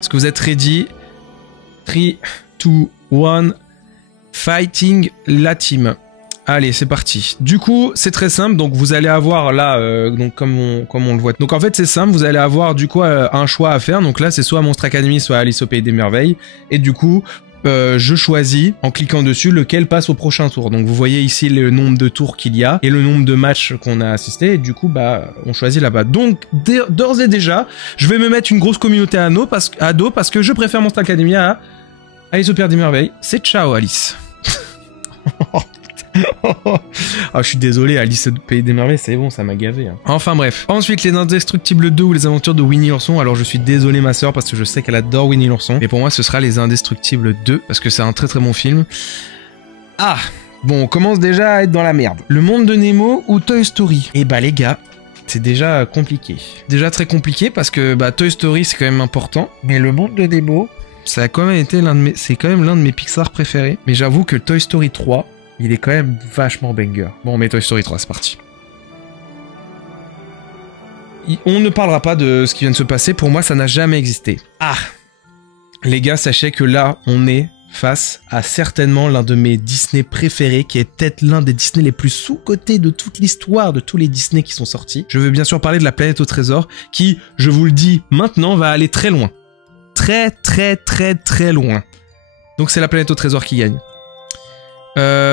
Est-ce que vous êtes ready? 3, 2, 1, fighting la team. Allez, c'est parti. Du coup, c'est très simple. Donc, vous allez avoir là, donc comme on le voit. Donc, en fait, c'est simple. Vous allez avoir du coup un choix à faire. Donc là, c'est soit Monstre Academy, soit Alice au Pays des Merveilles. Et du coup, je choisis en cliquant dessus lequel passe au prochain tour. Donc, vous voyez ici le nombre de tours qu'il y a et le nombre de matchs qu'on a assisté. Et du coup, bah, on choisit là-bas. Donc, d'ores et déjà, je vais me mettre une grosse communauté à dos parce que je préfère Monstre Academy à Alice au Pays des Merveilles. C'est ciao, Alice. Ah, je suis désolé, Alice au Pays des Merveilles, c'est bon, ça m'a gavé. Hein. Enfin bref. Ensuite, les Indestructibles 2 ou les aventures de Winnie l'ourson. Alors je suis désolé ma soeur parce que je sais qu'elle adore Winnie l'ourson. Mais pour moi, ce sera les Indestructibles 2 parce que c'est un très très bon film. Ah, bon, on commence déjà à être dans la merde. Le Monde de Nemo ou Toy Story? Eh bah les gars, c'est déjà compliqué. Déjà très compliqué parce que bah Toy Story c'est quand même important. Mais le Monde de Nemo, ça a quand même été c'est quand même l'un de mes Pixar préférés. Mais j'avoue que Toy Story 3... il est quand même vachement banger. Bon, on met Toy Story 3, c'est parti. On ne parlera pas de ce qui vient de se passer. Pour moi, ça n'a jamais existé. Ah! Les gars, sachez que là, on est face à certainement l'un de mes Disney préférés, qui est peut-être l'un des Disney les plus sous-cotés de toute l'histoire de tous les Disney qui sont sortis. Je veux bien sûr parler de La Planète au Trésor, qui, je vous le dis maintenant, va aller très loin. Très, très, très, très loin. Donc c'est La Planète au Trésor qui gagne.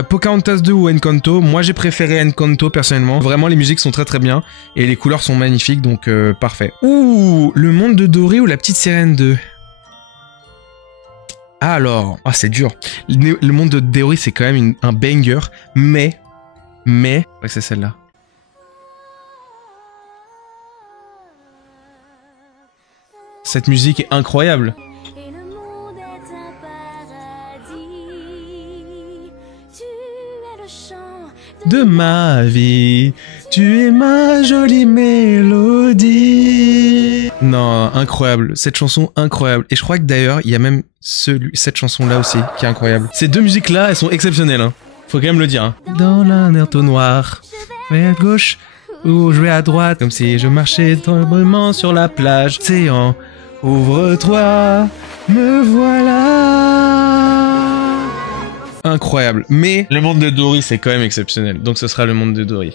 Pocahontas 2 ou Encanto, moi j'ai préféré Encanto personnellement, vraiment les musiques sont très très bien et les couleurs sont magnifiques donc parfait. Ouh, Le Monde de Dory ou La Petite Sirène 2. Alors, ah c'est dur, le Monde de Dory c'est quand même un banger, mais, c'est celle-là. Cette musique est incroyable. De ma vie, tu es ma jolie mélodie. Non, incroyable, cette chanson incroyable. Et je crois que d'ailleurs, il y a même cette chanson-là aussi qui est incroyable. Ces deux musiques-là, elles sont exceptionnelles, hein. Faut quand même le dire. Hein. Dans un air noir, je vais à gauche ou je vais à droite, comme si je marchais tendrement sur la plage. Océan, ouvre-toi, me voilà. Incroyable, mais le Monde de Dory c'est quand même exceptionnel, donc ce sera le Monde de Dory.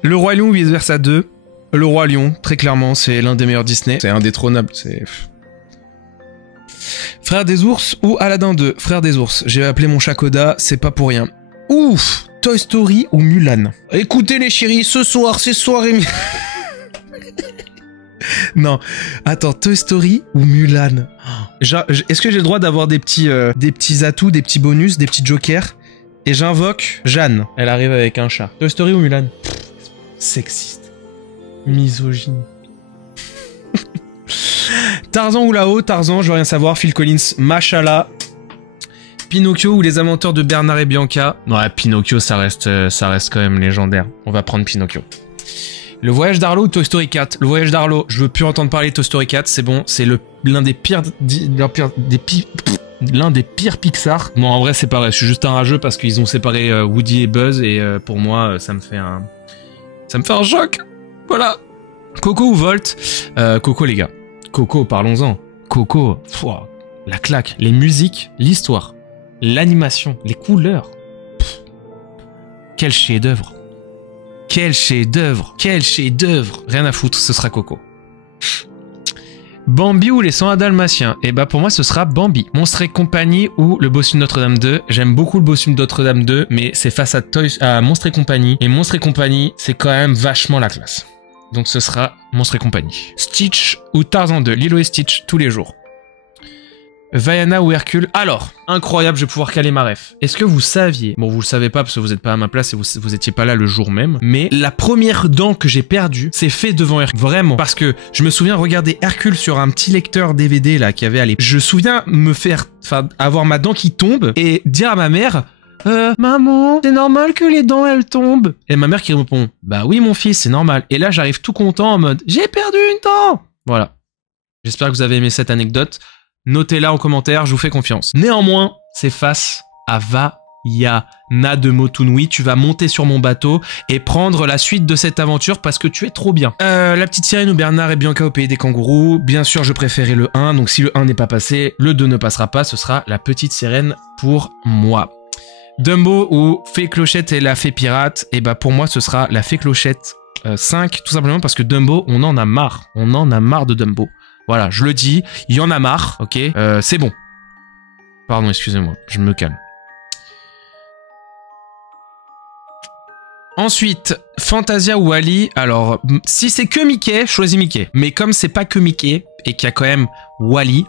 Le Roi Lion ou Vice Versa 2, le Roi Lion, très clairement c'est l'un des meilleurs Disney, c'est indétrônable, c'est... Frères des ours ou Aladdin 2, Frères des ours, j'ai appelé mon chat Koda, c'est pas pour rien. Ouf, Toy Story ou Mulan. Écoutez les chéris, ce soir c'est soirée... Non, attends, Toy Story ou Mulan? Est-ce que j'ai le droit d'avoir des petits atouts, des petits bonus, des petits jokers? Et j'invoque Jeanne. Elle arrive avec un chat. Toy Story ou Mulan? Sexiste. Misogyne. Tarzan ou là-haut? Tarzan, je veux rien savoir. Phil Collins, machallah. Pinocchio ou Les Aventures de Bernard et Bianca? Ouais, Pinocchio, ça reste quand même légendaire. On va prendre Pinocchio. Le Voyage d'Arlo ou Toy Story 4? Le Voyage d'Arlo, je veux plus entendre parler de Toy Story 4, c'est bon, c'est l'un des pires Pixar. Bon, en vrai, c'est pareil, je suis juste un rageux parce qu'ils ont séparé Woody et Buzz et pour moi, ça me fait un choc. Voilà. Coco ou Volt? Coco, les gars. Coco, parlons-en. Coco, pfouah, la claque, les musiques, l'histoire, l'animation, les couleurs. Pff, quel chef-d'œuvre. Quel chef-d'œuvre! Quel chef-d'œuvre! Rien à foutre, ce sera Coco. Bambi ou les 101 Dalmatiens? Et bah pour moi ce sera Bambi. Monstre et compagnie ou le Bossu de Notre-Dame 2. J'aime beaucoup le Bossu de Notre-Dame 2, mais c'est face à Monstre et compagnie. Et Monstre et compagnie, c'est quand même vachement la classe. Donc ce sera Monstre et compagnie. Stitch ou Tarzan 2. Lilo et Stitch tous les jours. Vaiana ou Hercule? Alors, incroyable, je vais pouvoir caler ma ref. Est-ce que vous saviez, bon vous le savez pas parce que vous êtes pas à ma place et vous étiez pas là le jour même, mais la première dent que j'ai perdue, c'est fait devant Hercule. Vraiment. Parce que je me souviens regarder Hercule sur un petit lecteur DVD là qu'il y avait à l'époque. Je me souviens avoir ma dent qui tombe et dire à ma mère, maman, c'est normal que les dents elles tombent. Et ma mère qui répond, bah oui mon fils, c'est normal. Et là j'arrive tout content en mode, j'ai perdu une dent. Voilà. J'espère que vous avez aimé cette anecdote. Notez-la en commentaire, je vous fais confiance. Néanmoins, c'est face à Yana de Motunui. Tu vas monter sur mon bateau et prendre la suite de cette aventure parce que tu es trop bien. La petite sirène ou Bernard et Bianca au pays des kangourous. Bien sûr, je préférais le 1. Donc si le 1 n'est pas passé, le 2 ne passera pas. Ce sera la petite sirène pour moi. Dumbo ou Fée Clochette et la Fée Pirate. Et bah pour moi, ce sera la Fée Clochette 5. Tout simplement parce que Dumbo, on en a marre. On en a marre de Dumbo. Voilà, je le dis. Il y en a marre, ok. C'est bon. Pardon, excusez-moi. Je me calme. Ensuite, Fantasia ou Wally. Alors, si c'est que Mickey, je choisis Mickey. Mais comme c'est pas que Mickey et qu'il y a quand même Wally,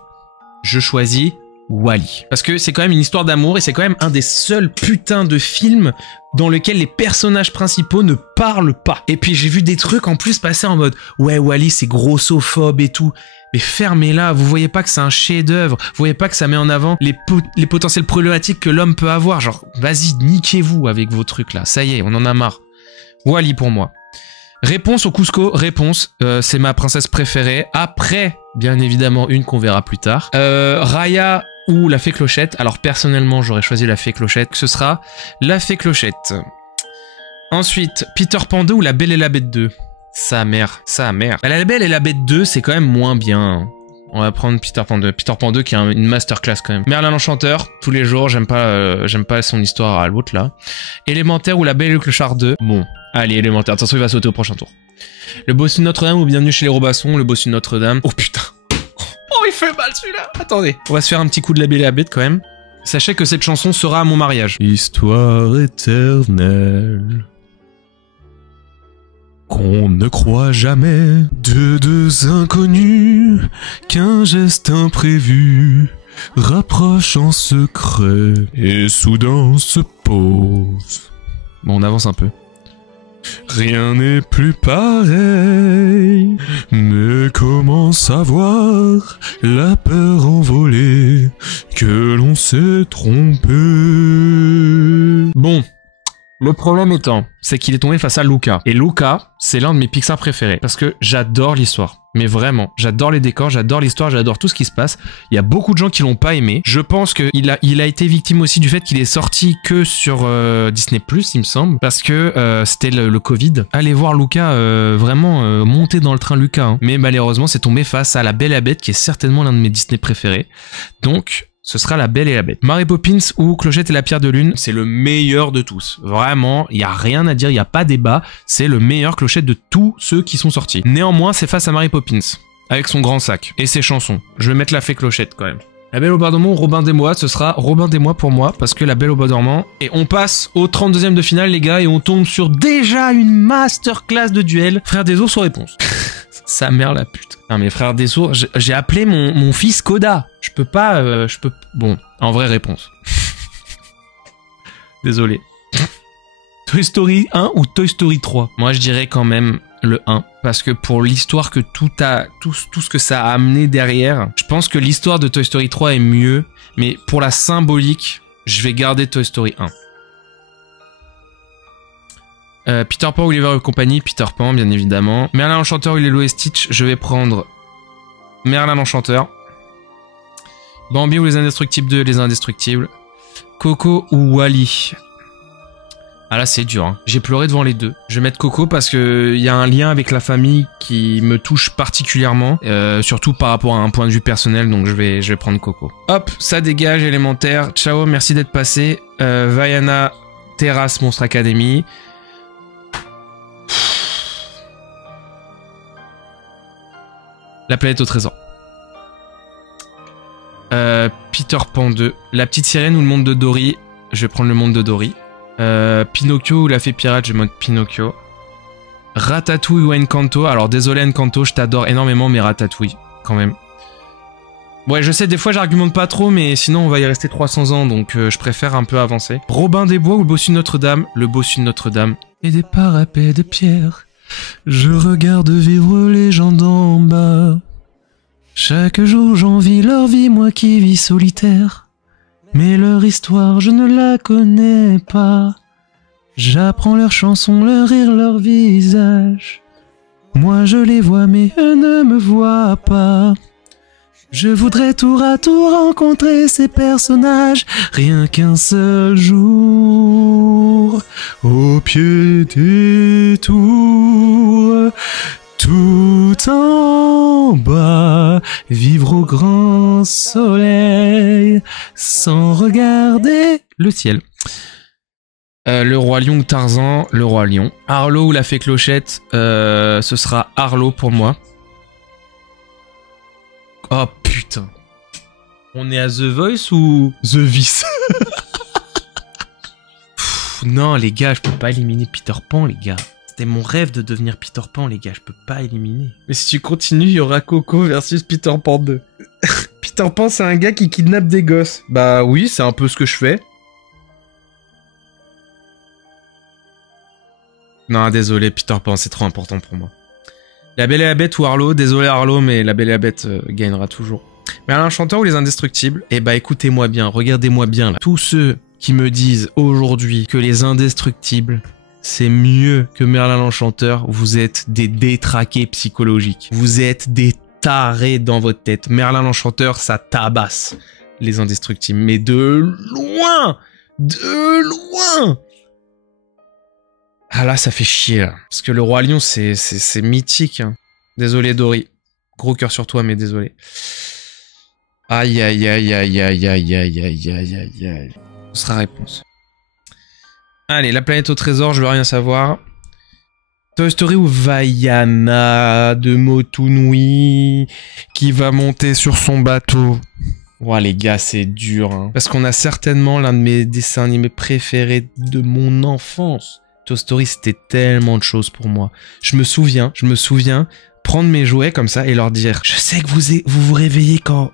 je choisis Wally. Parce que c'est quand même une histoire d'amour et c'est quand même un des seuls putains de films dans lequel les personnages principaux ne parlent pas. Et puis j'ai vu des trucs en plus passer en mode ouais, Wally c'est grossophobe et tout. Mais fermez-la, vous voyez pas que c'est un chef-d'œuvre, vous voyez pas que ça met en avant les potentielles problématiques que l'homme peut avoir. Genre, vas-y, niquez-vous avec vos trucs là, ça y est, on en a marre. Wally pour moi. Réponse au Cusco, réponse, c'est ma princesse préférée. Après, bien évidemment, une qu'on verra plus tard. Raya ou la Fée Clochette. Alors personnellement, j'aurais choisi la Fée Clochette, ce sera la Fée Clochette. Ensuite, Peter Pan 2 ou la Belle et la Bête 2. Sa mère. La Belle et la Bête 2, c'est quand même moins bien. On va prendre Peter Pan 2. Peter Pan 2 qui est une masterclass quand même. Merlin l'Enchanteur, tous les jours, j'aime pas son histoire à l'autre là. Élémentaire ou la Belle et le Clochard 2. Bon, allez, Élémentaire. Attention, il va sauter au prochain tour. Le Bossu de Notre-Dame ou Bienvenue chez les Robinson, le Bossu de Notre-Dame. Oh putain. Oh, il fait mal celui-là. Attendez. On va se faire un petit coup de la Belle et la Bête quand même. Sachez que cette chanson sera à mon mariage. Histoire éternelle. Qu'on ne croit jamais de deux inconnus, qu'un geste imprévu rapproche en secret et soudain se pose. Bon, on avance un peu. Rien n'est plus pareil, mais comment savoir la peur envolée que l'on s'est trompé. Bon. Le problème étant, c'est qu'il est tombé face à Luca. Et Luca, c'est l'un de mes Pixar préférés. Parce que j'adore l'histoire. Mais vraiment, j'adore les décors, j'adore l'histoire, j'adore tout ce qui se passe. Il y a beaucoup de gens qui l'ont pas aimé. Je pense qu'il a été victime aussi du fait qu'il est sorti que sur Disney+, il me semble. Parce que c'était le Covid. Allez voir Luca, vraiment monter dans le train Luca. Hein. Mais malheureusement, c'est tombé face à La Belle et la Bête, qui est certainement l'un de mes Disney préférés. Donc... ce sera la Belle et la Bête. Mary Poppins ou Clochette et la Pierre de Lune, c'est le meilleur de tous. Vraiment, il n'y a rien à dire, il n'y a pas débat. C'est le meilleur Clochette de tous ceux qui sont sortis. Néanmoins, c'est face à Mary Poppins, avec son grand sac et ses chansons. Je vais mettre la Fée Clochette quand même. La Belle au Bois dormant, Robin des Bois, ce sera Robin des Bois pour moi, parce que la Belle au Bois dormant. Et on passe au 32e de finale, les gars, et on tombe sur déjà une masterclass de duel. Frère des Ours sans réponse. Sa mère la pute. Non mais Frère des Ours, j'ai appelé mon fils Koda. Je peux pas, Bon, en vraie réponse. Désolé. Toy Story 1 ou Toy Story 3? Moi je dirais quand même le 1. Parce que pour l'histoire que tout ce que ça a amené derrière, je pense que l'histoire de Toy Story 3 est mieux. Mais pour la symbolique, je vais garder Toy Story 1. Peter Pan ou Oliver et compagnie, Peter Pan bien évidemment. Merlin l'Enchanteur ou Lilo et Stitch, je vais prendre Merlin l'Enchanteur. Bambi ou Les Indestructibles 2, Les Indestructibles. Coco ou Wally. Ah là c'est dur, hein. J'ai pleuré devant les deux. Je vais mettre Coco parce que y a un lien avec la famille qui me touche particulièrement, surtout par rapport à un point de vue personnel, donc je vais prendre Coco. Hop, ça dégage, Élémentaire. Ciao, merci d'être passé. Vaiana, Terrace, Monstre Academy. La planète au trésor. Peter Pan 2. La petite sirène ou le monde de Dory. Je vais prendre le monde de Dory. Pinocchio ou la fée pirate. Je vais mettre Pinocchio. Ratatouille ou Encanto. Alors désolé Encanto, je t'adore énormément, mais Ratatouille quand même. Ouais, je sais, des fois j'argumente pas trop, mais sinon on va y rester 300 ans, donc je préfère un peu avancer. Robin des Bois ou le Bossu de Notre-Dame. Le Bossu de Notre-Dame. Et des parapets de pierre. Je regarde vivre les gens d'en bas. Chaque jour j'envie leur vie, moi qui vis solitaire. Mais leur histoire je ne la connais pas. J'apprends leurs chansons, leur rire, leur visage. Moi je les vois mais eux ne me voient pas. Je voudrais tour à tour rencontrer ces personnages, rien qu'un seul jour, au pied des tours, tout en bas, vivre au grand soleil, sans regarder le ciel. Le roi lion ou Tarzan, le roi lion. Arlo ou la fée clochette, ce sera Arlo pour moi. Oh putain. On est à The Voice ou The Vice? Non les gars, je peux pas éliminer Peter Pan les gars. C'était mon rêve de devenir Peter Pan les gars, je peux pas éliminer. Mais si tu continues, il y aura Coco versus Peter Pan 2. Peter Pan c'est un gars qui kidnappe des gosses. Bah oui, c'est un peu ce que je fais. Non, désolé, Peter Pan, c'est trop important pour moi. La Belle et la Bête ou Arlo, désolé Arlo, mais la Belle et la Bête gagnera toujours. Merlin Enchanteur ou les Indestructibles? Eh bah écoutez-moi bien, regardez-moi bien là. Tous ceux qui me disent aujourd'hui que les Indestructibles, c'est mieux que Merlin l'Enchanteur, vous êtes des détraqués psychologiques. Vous êtes des tarés dans votre tête. Merlin l'Enchanteur, ça tabasse les Indestructibles. Mais de loin! De loin! Ah là, ça fait chier, là. Parce que le Roi Lion, c'est mythique. Hein. Désolé, Dory. Gros cœur sur toi, mais désolé. Aïe, aïe, aïe, aïe, aïe, aïe, aïe, aïe, aïe, aïe, aïe. Ce sera réponse. Allez, la planète au trésor, je veux rien savoir. Toy Story ou Vaiana de Motunui qui va monter sur son bateau. Ouah, les gars, c'est dur. Hein. Parce qu'on a certainement l'un de mes dessins animés préférés de mon enfance. Toy Story, c'était tellement de choses pour moi. Je me souviens prendre mes jouets comme ça et leur dire « Je sais que vous vous réveillez quand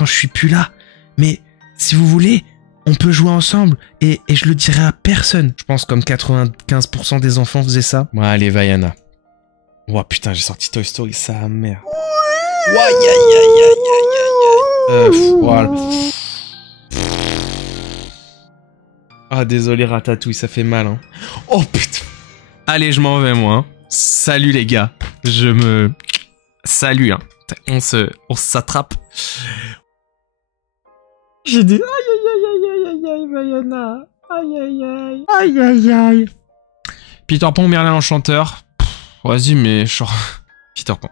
je suis plus là, mais si vous voulez, on peut jouer ensemble et je le dirai à personne. » Je pense comme 95% des enfants faisaient ça. Ouais, allez, Vaiana. Ouah, putain, j'ai sorti Toy Story, sa mère. Ouais, aïe, aïe, aïe, aïe, aïe, aïe. Voilà. Ah, désolé, Ratatouille, ça fait mal, hein. Oh, putain. Allez, je m'en vais, moi. Hein. Salut, les gars. Salut, hein. On s'attrape. J'ai dit... Aïe, aïe, aïe, aïe, aïe, aïe, Vaiana. Aïe, aïe, aïe. Aïe, aïe, aïe. Peter Pan, Merlin l'Enchanteur. Vas-y, mais... genre... Peter Pan.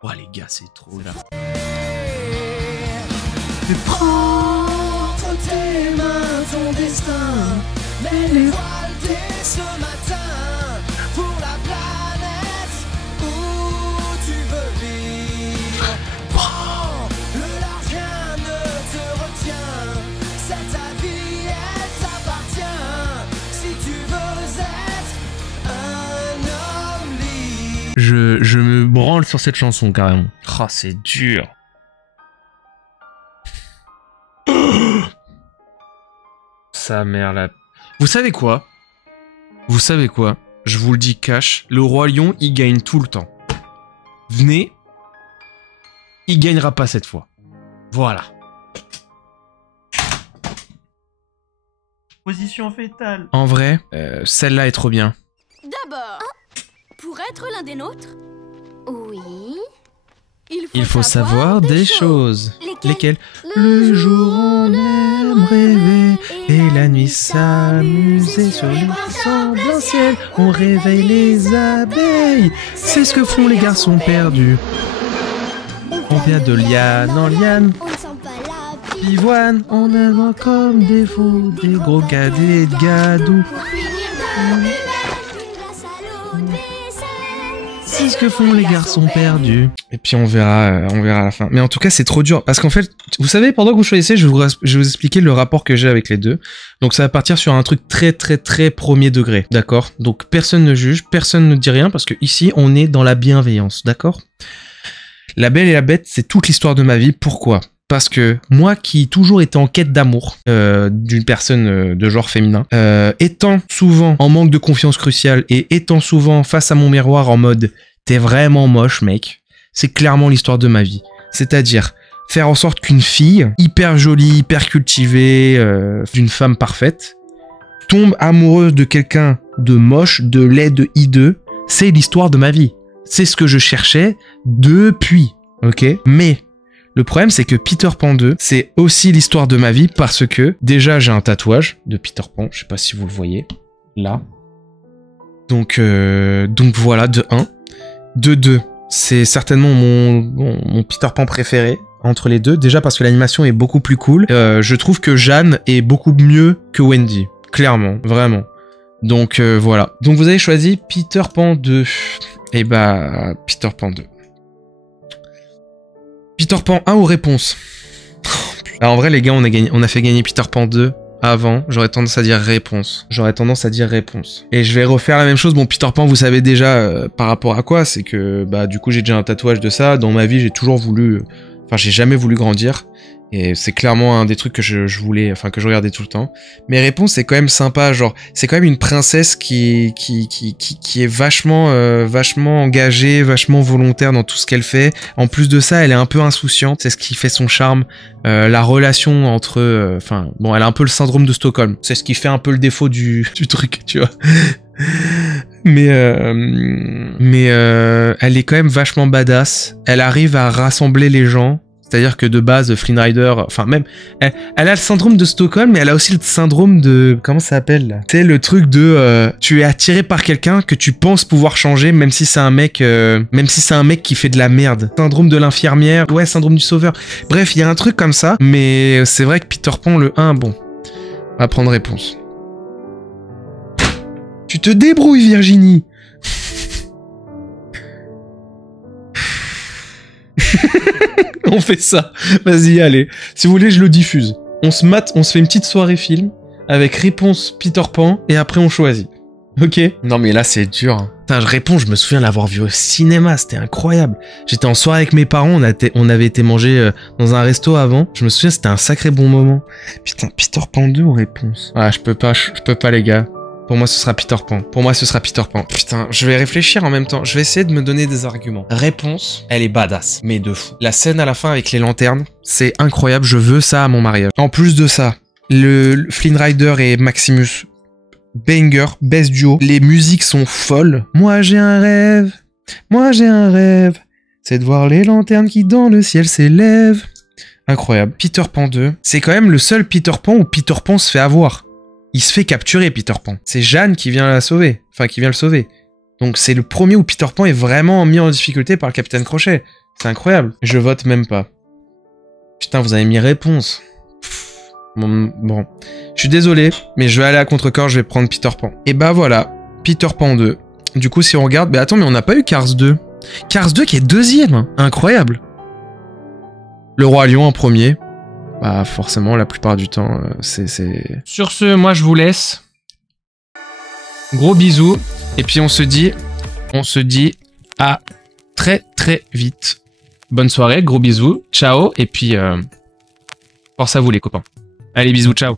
Oh les gars, c'est trop là. Prends entre tes mains ton destin, mets les voiles dès ce matin pour la planète où tu veux vivre. Prends le large, rien ne te retient. C'est ta vie, elle t'appartient. Si tu veux être un homme libre. Je me branle sur cette chanson carrément. Oh, c'est dur. Sa mère là. Vous savez quoi? Vous savez quoi? Je vous le dis cash, le Roi Lion, il gagne tout le temps. Venez. Il gagnera pas cette fois. Voilà. Position fétale. En vrai, celle-là est trop bien. D'abord, pour être l'un des nôtres, oui, il faut savoir des choses. Lesquelles? Le jour on aime rêver et la nuit s'amuser sur le semblant ciel. On réveille les abeilles, c'est ce que font les garçons perdus. On vient de liane en liane, On ne sent pas la pivoine, on aime comme des fous, des gros cadets de gadou. pour finir dans une glace à l'eau des selles. C'est ce que font les garçons perdus. Et puis on verra à la fin. Mais en tout cas, c'est trop dur. Parce qu'en fait, vous savez, pendant que vous choisissez, je vais vous expliquer le rapport que j'ai avec les deux. Donc ça va partir sur un truc très très très premier degré. D'accord? Donc personne ne juge, personne ne dit rien, parce que ici, on est dans la bienveillance. D'accord? La Belle et la Bête, c'est toute l'histoire de ma vie. Pourquoi? Parce que moi qui toujours été en quête d'amour d'une personne de genre féminin, étant souvent en manque de confiance cruciale et étant souvent face à mon miroir en mode « t'es vraiment moche mec », c'est clairement l'histoire de ma vie. C'est-à-dire, faire en sorte qu'une fille, hyper jolie, hyper cultivée, d'une femme parfaite, tombe amoureuse de quelqu'un de moche, de laid, de hideux. C'est l'histoire de ma vie. C'est ce que je cherchais depuis, ok? Mais le problème, c'est que Peter Pan 2, c'est aussi l'histoire de ma vie parce que déjà, j'ai un tatouage de Peter Pan. Je sais pas si vous le voyez, là. Donc voilà, de 1. De 2, c'est certainement mon Peter Pan préféré entre les deux. Déjà parce que l'animation est beaucoup plus cool. Je trouve que Jeanne est beaucoup mieux que Wendy. Clairement, vraiment. Donc voilà. Donc vous avez choisi Peter Pan 2. Et bah, Peter Pan 2. Peter Pan 1 ou réponse? Alors en vrai les gars, on a fait gagner Peter Pan 2 avant. J'aurais tendance à dire réponse. Et je vais refaire la même chose. Bon, Peter Pan, vous savez déjà par rapport à quoi? C'est que bah du coup j'ai déjà un tatouage de ça. Dans ma vie, j'ai toujours voulu... Enfin, j'ai jamais voulu grandir. Et c'est clairement un des trucs que je voulais, enfin que je regardais tout le temps. Mais réponse, c'est quand même sympa, genre c'est quand même une princesse qui est vachement engagée, vachement volontaire dans tout ce qu'elle fait. En plus de ça, elle est un peu insouciante, c'est ce qui fait son charme. La relation entre, enfin bon, elle a un peu le syndrome de Stockholm. C'est ce qui fait un peu le défaut du truc, tu vois. Mais elle est quand même vachement badass. Elle arrive à rassembler les gens. C'est-à-dire que de base, Flynn Rider, enfin même, elle a le syndrome de Stockholm, mais elle a aussi le syndrome de, comment ça s'appelle là? C'est le truc de, tu es attiré par quelqu'un que tu penses pouvoir changer, même si c'est un mec qui fait de la merde. Syndrome de l'infirmière, ouais, syndrome du sauveur. Bref, il y a un truc comme ça, mais c'est vrai que Peter Pan, le 1, bon, on va prendre réponse. Tu te débrouilles, Virginie. On fait ça. Vas-y, allez. Si vous voulez, je le diffuse. On se mate, on se fait une petite soirée film avec réponse Peter Pan et après on choisit. Ok? Non mais là c'est dur. Putain, je réponds, je me souviens l'avoir vu au cinéma, c'était incroyable. J'étais en soirée avec mes parents, on avait été manger dans un resto avant. Je me souviens, c'était un sacré bon moment. Putain, Peter Pan 2 ou réponse? Ah, je peux pas les gars. Pour moi, ce sera Peter Pan. Putain, je vais réfléchir en même temps. Je vais essayer de me donner des arguments. Réponse, elle est badass, mais de fou. La scène à la fin avec les lanternes, c'est incroyable. Je veux ça à mon mariage. En plus de ça, le Flynn Rider et Maximus, banger, best duo. Les musiques sont folles. Moi j'ai un rêve, c'est de voir les lanternes qui dans le ciel s'élèvent. Incroyable. Peter Pan 2, c'est quand même le seul Peter Pan où Peter Pan se fait avoir. Il se fait capturer, Peter Pan. C'est Jeanne qui vient la sauver. Enfin, qui vient le sauver. Donc c'est le premier où Peter Pan est vraiment mis en difficulté par le Capitaine Crochet. C'est incroyable. Je vote même pas. Putain, vous avez mis réponse. Bon. Je suis désolé, mais je vais aller à contre-corps, je vais prendre Peter Pan. Et bah voilà, Peter Pan 2. Du coup, si on regarde... Mais attends, mais on n'a pas eu Cars 2. Cars 2 qui est deuxième. Incroyable. Le Roi Lion en premier. Bah forcément, la plupart du temps, c'est... Sur ce, moi je vous laisse. Gros bisous. Et puis on se dit à très très vite. Bonne soirée, gros bisous. Ciao. Et puis, force à vous les copains. Allez, bisous, ciao.